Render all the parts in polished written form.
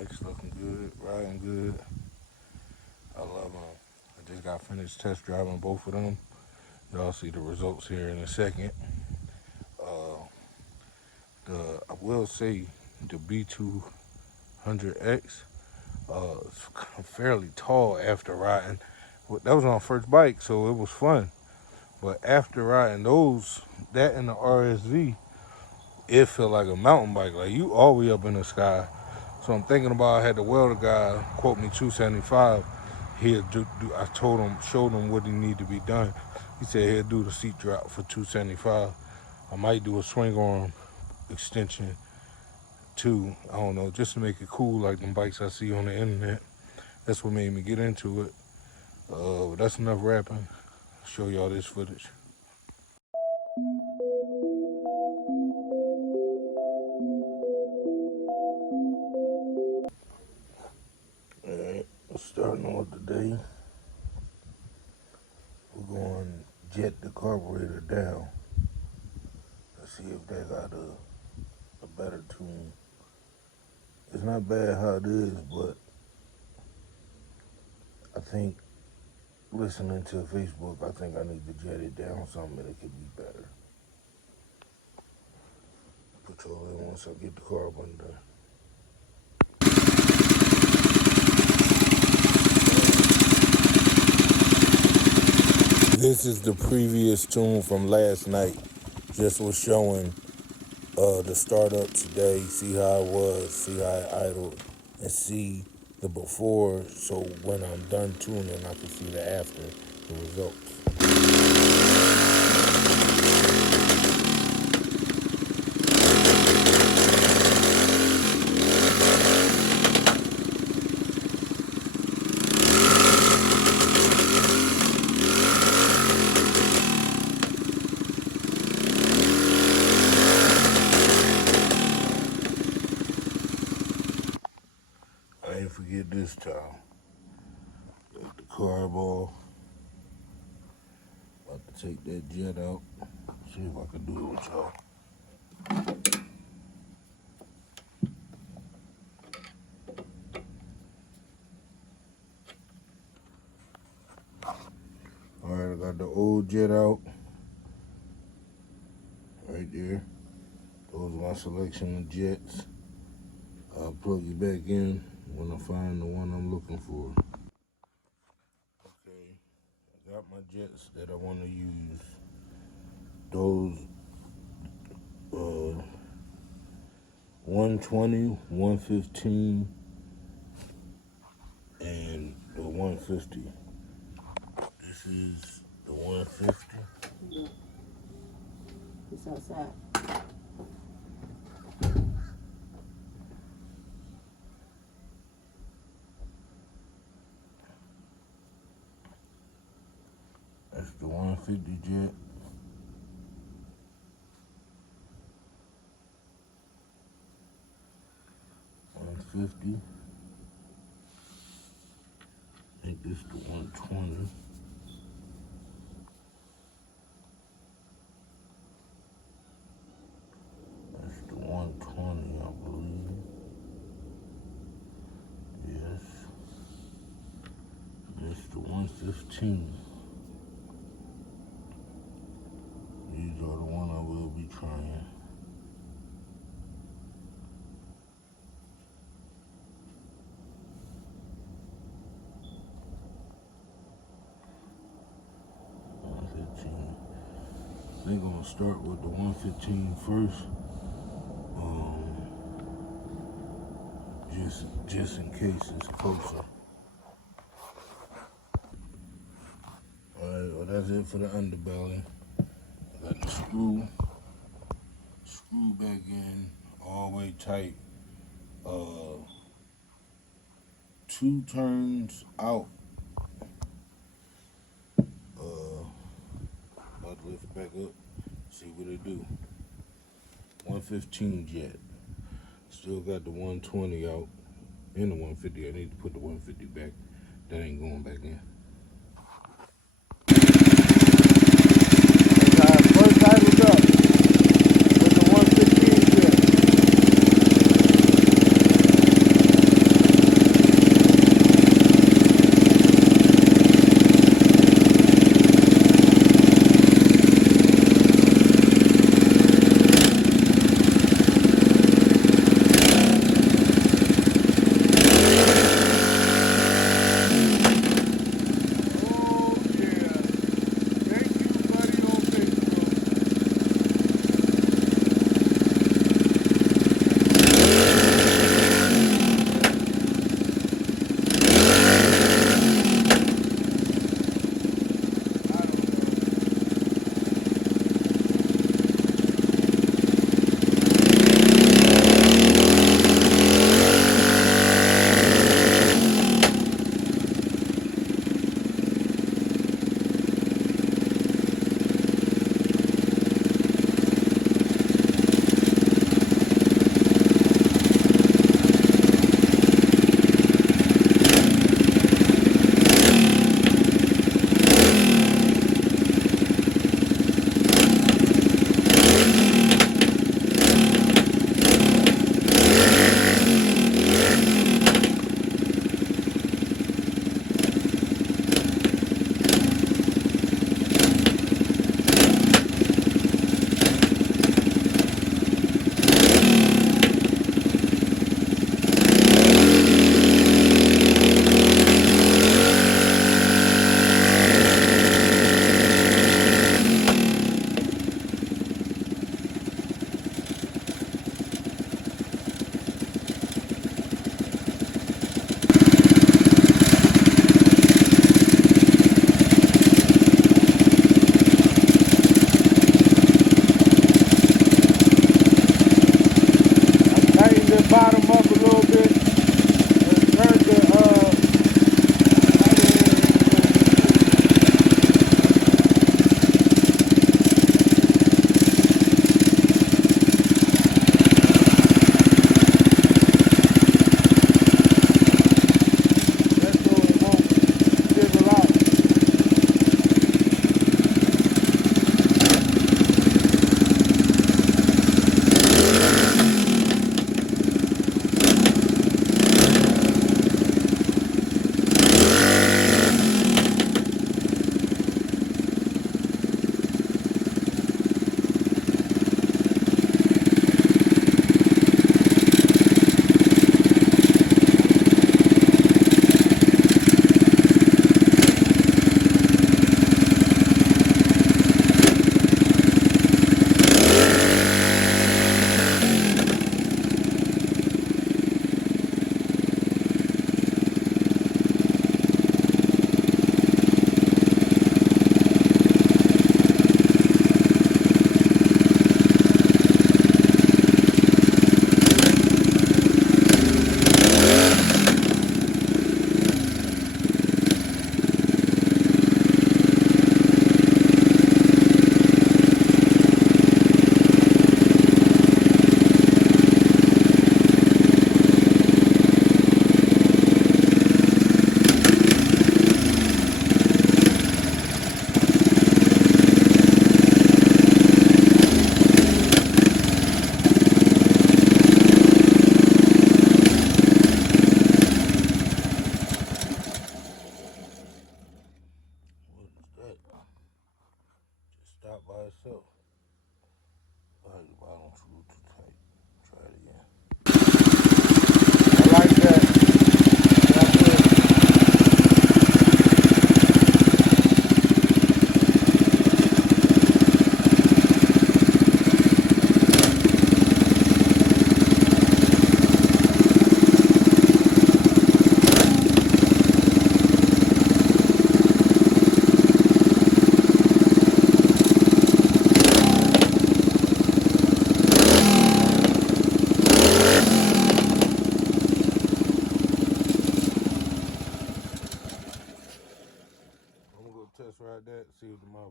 Bike's looking good, riding good. I love them. I just got finished test driving both of them. Y'all see the results here in a second. I will say the B200X is fairly tall after riding. That was my first bike, so it was fun. But after riding those, that and the RSV, it felt like a mountain bike. Like you all the way up in the sky. So I'm thinking about I had the welder guy quote me 275. He'll do I told him, showed him what he need to be done. He said he'll do the seat drop for 275. I might do a swing arm extension too. I don't know, just to make it cool like them bikes I see on the internet. That's what made me get into it. But that's enough rapping. I'll show y'all this footage. Alright, starting off today. We're going to jet the carburetor down. Let's see if that got a better tune. It's not bad how it is, but I think listening to Facebook, I think I need to jet it down something and it could be better. Put y'all in once I get the carb undone. This is the previous tune from last night. Just was showing the startup today, see how it was, see how it idled, and see the before, so when I'm done tuning, I can see the after, the results. I ain't forget this time. Got the carb off. About to take that jet out. See if I can do it with y'all. Alright, I got the old jet out. Right there. Those are my selection of jets. I'll plug it back in when I find the one I'm looking for. Okay, I got my jets that I want to use. Those 120, 115, and the 150. This is the 150. Yeah. It's outside. That's the 150 jet. I think this is the 120. That's the 120, I believe. Yes. This is the 115. These are the one I will be trying. I think I'm gonna start with the 115 first. Just in case it's closer. Alright, well that's it for the underbelly. I got the screw back in, all the way tight. 2 turns out. About to lift back up, see what it do. 115 jet. Still got the 120 out and the 150. I need to put the 150 back. That ain't going back in. First idled up with the 115 jet.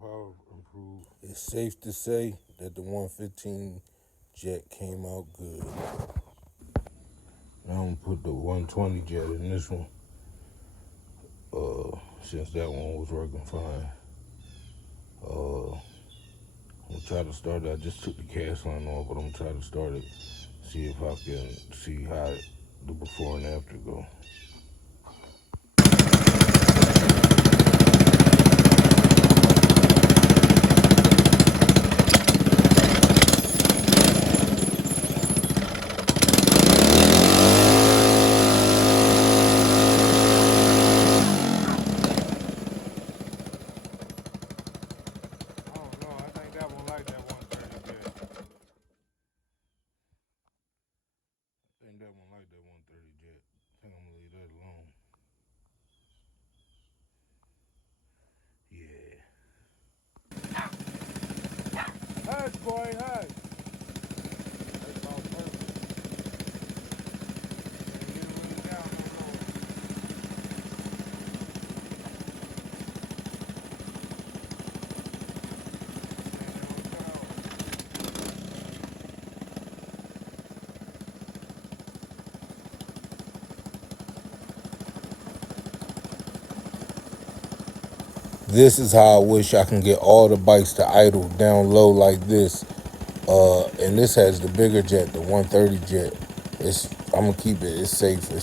power improved. It's safe to say that the 115 jet came out good. Now I'm gonna put the 120 jet in this one. Since that one was working fine. I'm gonna try to start it. I just took the cast line off, but I'm gonna try to start it. See if I can see how the before and after go. That one like that 130 jet. I think I'm gonna leave that alone. Yeah. Hush, boy, hush. That's all perfect. Can't get it really down no more. This is how I wish I can get all the bikes to idle down low like this. And this has the bigger jet, the 130 jet. I'm gonna keep it. It's safe. It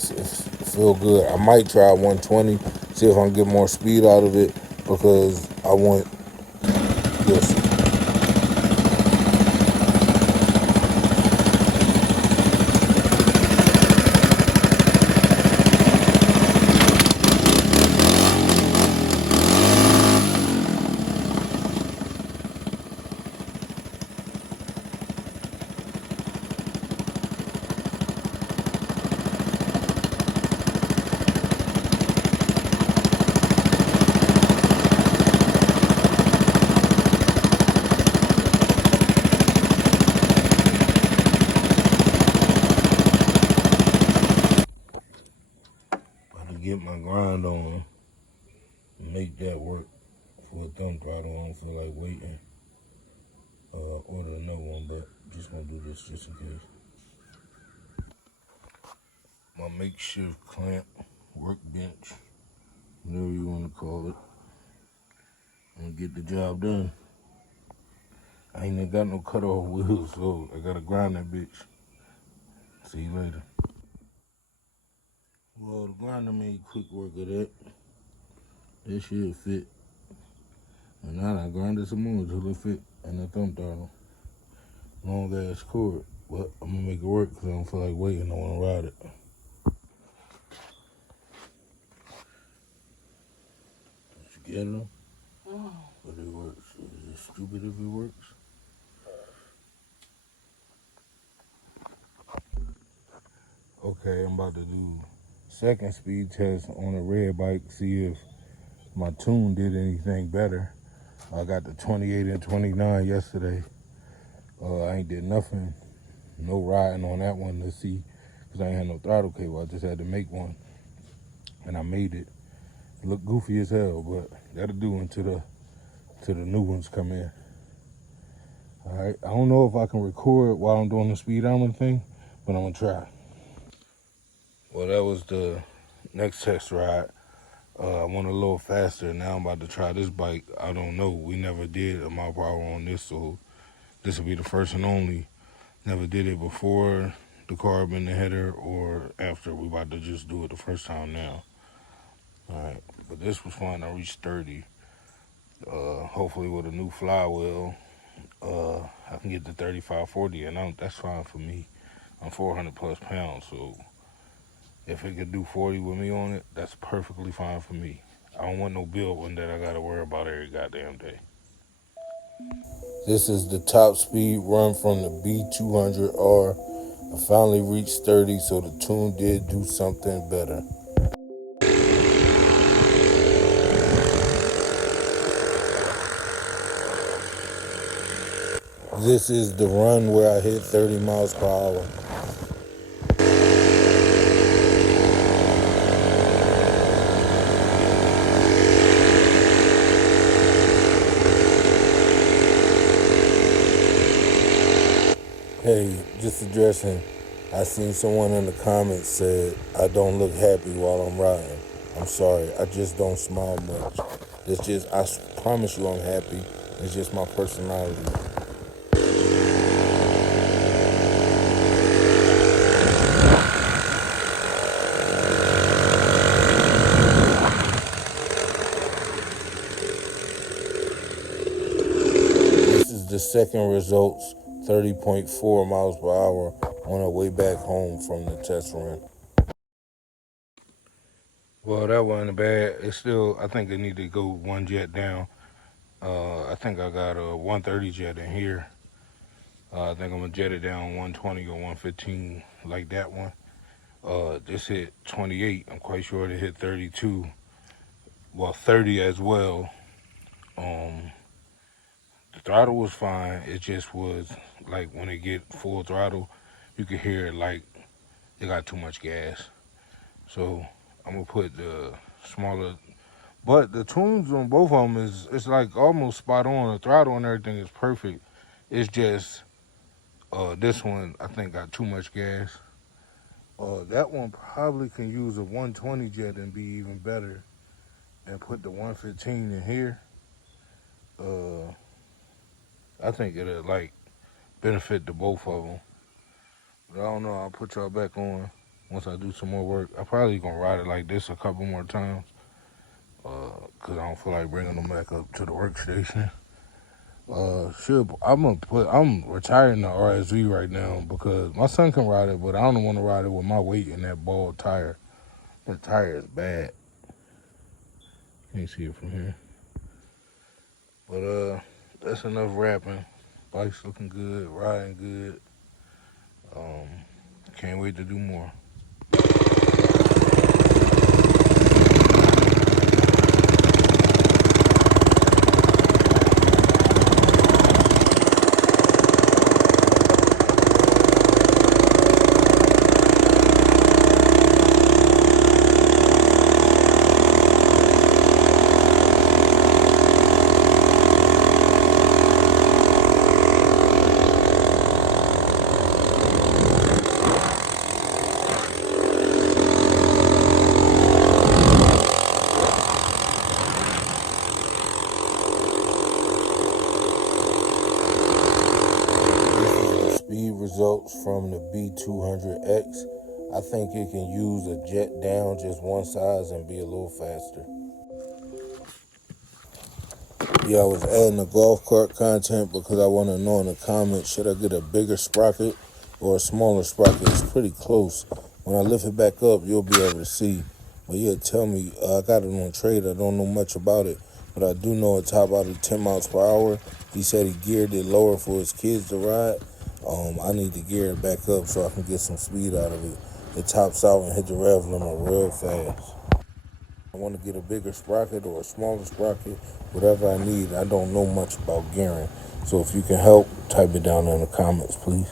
feel good. I might try 120, see if I can get more speed out of it because I want this. Get my grind on and make that work for a thumb throttle. I don't feel like waiting. Order another one, but just gonna do this just in case. My makeshift clamp, workbench, whatever you want to call it. I'm gonna get the job done. I ain't even got no cut off wheels, so I gotta grind that bitch. See you later. Well, the grinder made quick work of that. That should fit. And now I grinded some more until it fit in the thumb throttle. Long ass cord, but I'm gonna make it work because I don't feel like waiting. I wanna ride it. Did you get them? Oh. But it works. Is it stupid if it works? Okay, I'm about to do second speed test on a red bike, see if my tune did anything better. I got the 28 and 29 yesterday. I ain't did nothing, no riding on that one to see, because I ain't had no throttle cable. I just had to make one, and I made it. It looked goofy as hell, but that'll do until the new ones come in. All right, I don't know if I can record while I'm doing the speedometer thing, but I'm gonna try. Well, that was the next test ride. I went a little faster. Now I'm about to try this bike. I don't know. We never did a mile per hour on this, so this will be the first and only. Never did it before the carb in the header or after. We about to just do it the first time now. All right, but this was fun. I reached 30. Hopefully with a new flywheel, I can get to 35, 40, and that's fine for me. I'm 400 plus pounds, so if it could do 40 with me on it, that's perfectly fine for me. I don't want no build one that I gotta worry about every goddamn day. This is the top speed run from the B200 R. I finally reached 30, so the tune did do something better. This is the run where I hit 30 miles per hour. Hey, just addressing, I seen someone in the comments said I don't look happy while I'm riding. I'm sorry, I just don't smile much. It's just, promise you I'm happy. It's just my personality. This is the second results, 30.4 miles per hour on our way back home from the test run. Well, that wasn't bad. It's still, I think they need to go one jet down. I think I got a 130 jet in here. I think I'm gonna jet it down 120 or 115 like that one. This hit 28. I'm quite sure it hit 32. Well, 30 as well. The throttle was fine. It just was like when it get full throttle, you could hear it like it got too much gas. So I'm gonna put the smaller. But the tunes on both of them is it's like almost spot on. The throttle and everything is perfect. It's just this one I think got too much gas. That one probably can use a 120 jet and be even better. And put the 115 in here. I think it'll like benefit the both of them. But I don't know. I'll put y'all back on once I do some more work. I probably gonna ride it like this a couple more times. Cause I don't feel like bringing them back up to the workstation. I'm retiring the RSV right now because my son can ride it, but I don't want to ride it with my weight in that bald tire. That tire is bad. Can't see it from here. But that's enough rapping. Bike's looking good, riding good. Can't wait to do more. Speed results from the B200X. I think it can use a jet down just one size and be a little faster. Yeah, I was adding the golf cart content because I want to know in the comments, should I get a bigger sprocket or a smaller sprocket? It's pretty close. When I lift it back up, you'll be able to see. But yeah, tell me, I got it on trade. I don't know much about it, but I do know it top out at 10 miles per hour. He said he geared it lower for his kids to ride. I need to gear it back up so I can get some speed out of it. It tops out and hit the rev limit real fast. I want to get a bigger sprocket or a smaller sprocket, whatever I need. I don't know much about gearing. So if you can help, type it down in the comments, please.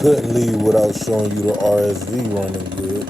Couldn't leave without showing you the RSV running good.